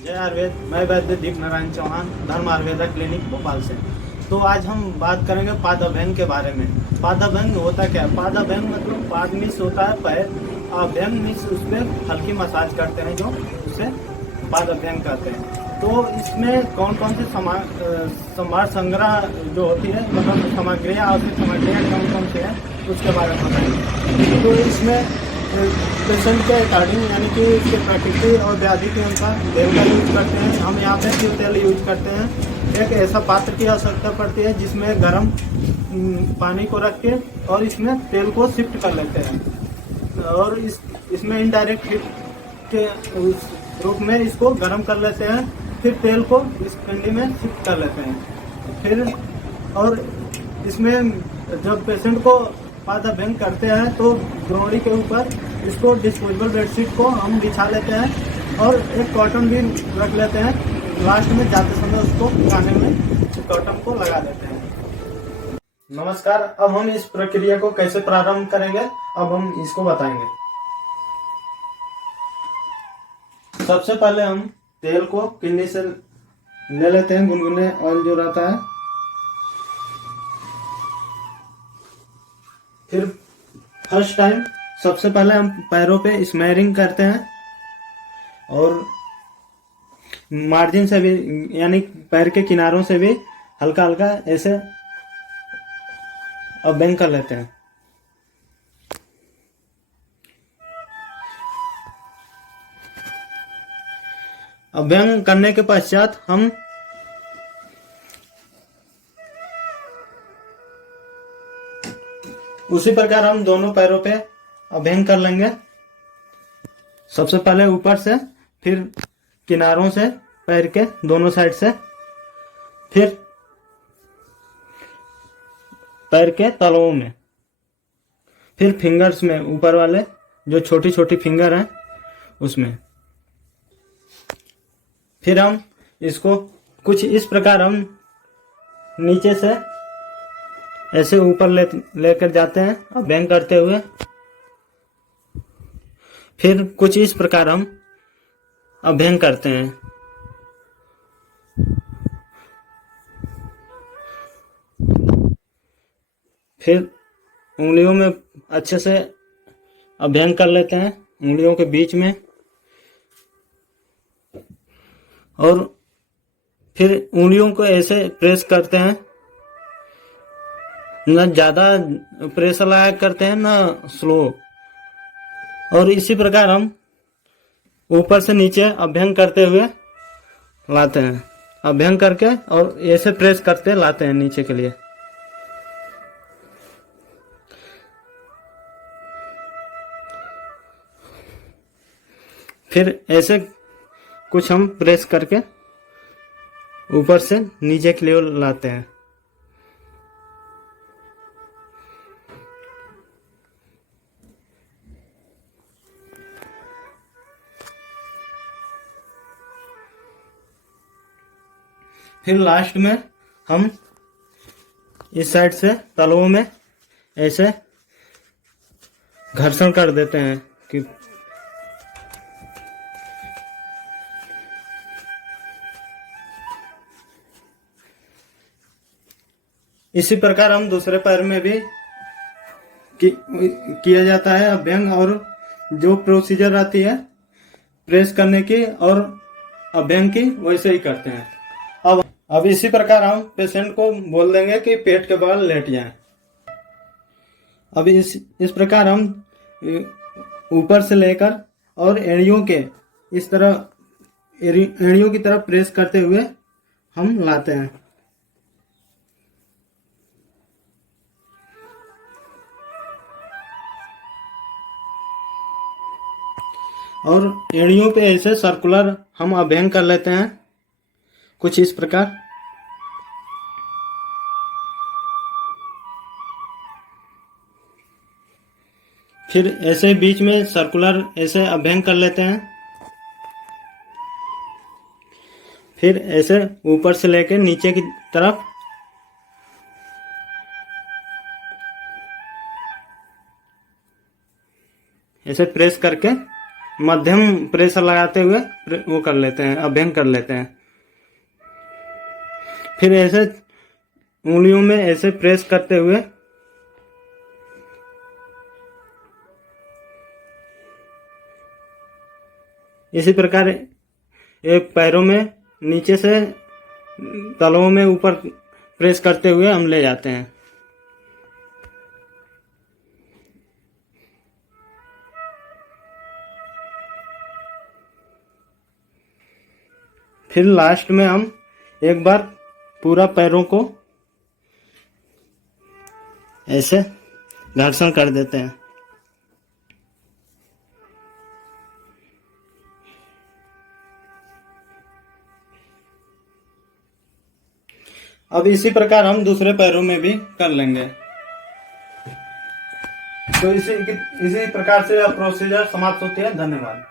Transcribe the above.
जय आयुर्वेद। मैं वैद्य दीप नारायण चौहान, धर्म आयुर्वेदा क्लिनिक भोपाल से। तो आज हम बात करेंगे पादाभ्यंग के बारे में। पादाभ्यंग होता क्या है? पादाभ्यंग मतलब पाद मिस होता है पैर, अभ्यंग मिस उस पर हल्की मसाज करते हैं, जो उसे पादाभ्यंग कहते हैं। तो इसमें कौन कौन से संभार संग्रह जो होती है, मतलब सामग्रियाँ, आवश्यक सामग्रियाँ कौन कौन से हैं उसके बारे में बताएंगे। तो इसमें पेशेंट के अकॉर्डिंग, यानी कि इसके प्रकृति और व्याधि के अनुसार तेल का यूज करते हैं। हम यहाँ पे ट्यूब तेल यूज करते हैं। एक ऐसा पात्र की आवश्यकता पड़ती है जिसमें गर्म पानी को रख के और इसमें तेल को शिफ्ट कर लेते हैं, और इसमें इनडायरेक्ट हीट के उस रूप में इसको गर्म कर लेते हैं। फिर तेल को इस कंडी में शिफ्ट कर लेते हैं। फिर और इसमें जब पेशेंट को पादाभ्यंग करते हैं तो द्रोणी के ऊपर इसको डिस्पोजेबल बेडशीट को हम बिछा लेते हैं और एक कॉटन भी रख लेते हैं। लास्ट में जाते समय उसको खाने में कॉटन को लगा देते हैं। नमस्कार। अब हम इस प्रक्रिया को कैसे प्रारंभ करेंगे, अब हम इसको बताएंगे। सबसे पहले हम तेल को किन्नी से ले लेते हैं, गुनगुने ऑयल जो रहता है। फिर फर्स्ट टाइम सबसे पहले हम पैरों पे स्मेयरिंग करते हैं और मार्जिन से भी, यानी पैर के किनारों से भी हल्का हल्का ऐसे अभ्यंग कर लेते हैं। अभ्यंग करने के पश्चात हम उसी प्रकार हम दोनों पैरों पे अभ्यंग कर लेंगे। सबसे पहले ऊपर से, फिर किनारों से, पैर के दोनों साइड से, फिर पैर के तलवों में, फिर फिंगर्स में, ऊपर वाले जो छोटी छोटी फिंगर हैं उसमें। फिर हम इसको कुछ इस प्रकार हम नीचे से ऐसे ऊपर लेकर जाते हैं अभ्यंग करते हुए। फिर कुछ इस प्रकार हम अभ्यंग करते हैं। फिर उंगलियों में अच्छे से अभ्यंग कर लेते हैं, उंगलियों के बीच में। और फिर उंगलियों को ऐसे प्रेस करते हैं, न ज्यादा प्रेशर लगा करते हैं न स्लो। और इसी प्रकार हम ऊपर से नीचे अभ्यंग करते हुए लाते हैं, अभ्यंग करके और ऐसे प्रेस करते लाते हैं नीचे के लिए। फिर ऐसे कुछ हम प्रेस करके ऊपर से नीचे के लिए लाते हैं। फिर लास्ट में हम इस साइड से तलवों में ऐसे घर्षण कर देते हैं कि इसी प्रकार हम दूसरे पैर में भी किया जाता है अभ्यंग। और जो प्रोसीजर आती है प्रेस करने की और अभ्यंग की, वैसे ही करते हैं। अब इसी प्रकार हम पेशेंट को बोल देंगे कि पेट के बल लेट जाएं। अब इस प्रकार हम ऊपर से लेकर और एड़ियों के इस तरह, एड़ियों की तरफ प्रेस करते हुए हम लाते हैं। और एड़ियों पे ऐसे सर्कुलर हम अभ्यंग कर लेते हैं कुछ इस प्रकार। फिर ऐसे बीच में सर्कुलर ऐसे अभ्यंग कर लेते हैं। फिर ऐसे ऊपर से लेकर नीचे की तरफ ऐसे प्रेस करके मध्यम प्रेशर लगाते हुए वो कर लेते हैं, अभ्यंग कर लेते हैं। फिर ऐसे उंगलियों में ऐसे प्रेस करते हुए इसी प्रकार एक पैरों में नीचे से तलवों में ऊपर प्रेस करते हुए हम ले जाते हैं। फिर लास्ट में हम एक बार पूरा पैरों को ऐसे घर्षण कर देते हैं। अब इसी प्रकार हम दूसरे पैरों में भी कर लेंगे। तो इसी प्रकार से यह प्रोसीजर समाप्त होती है। धन्यवाद।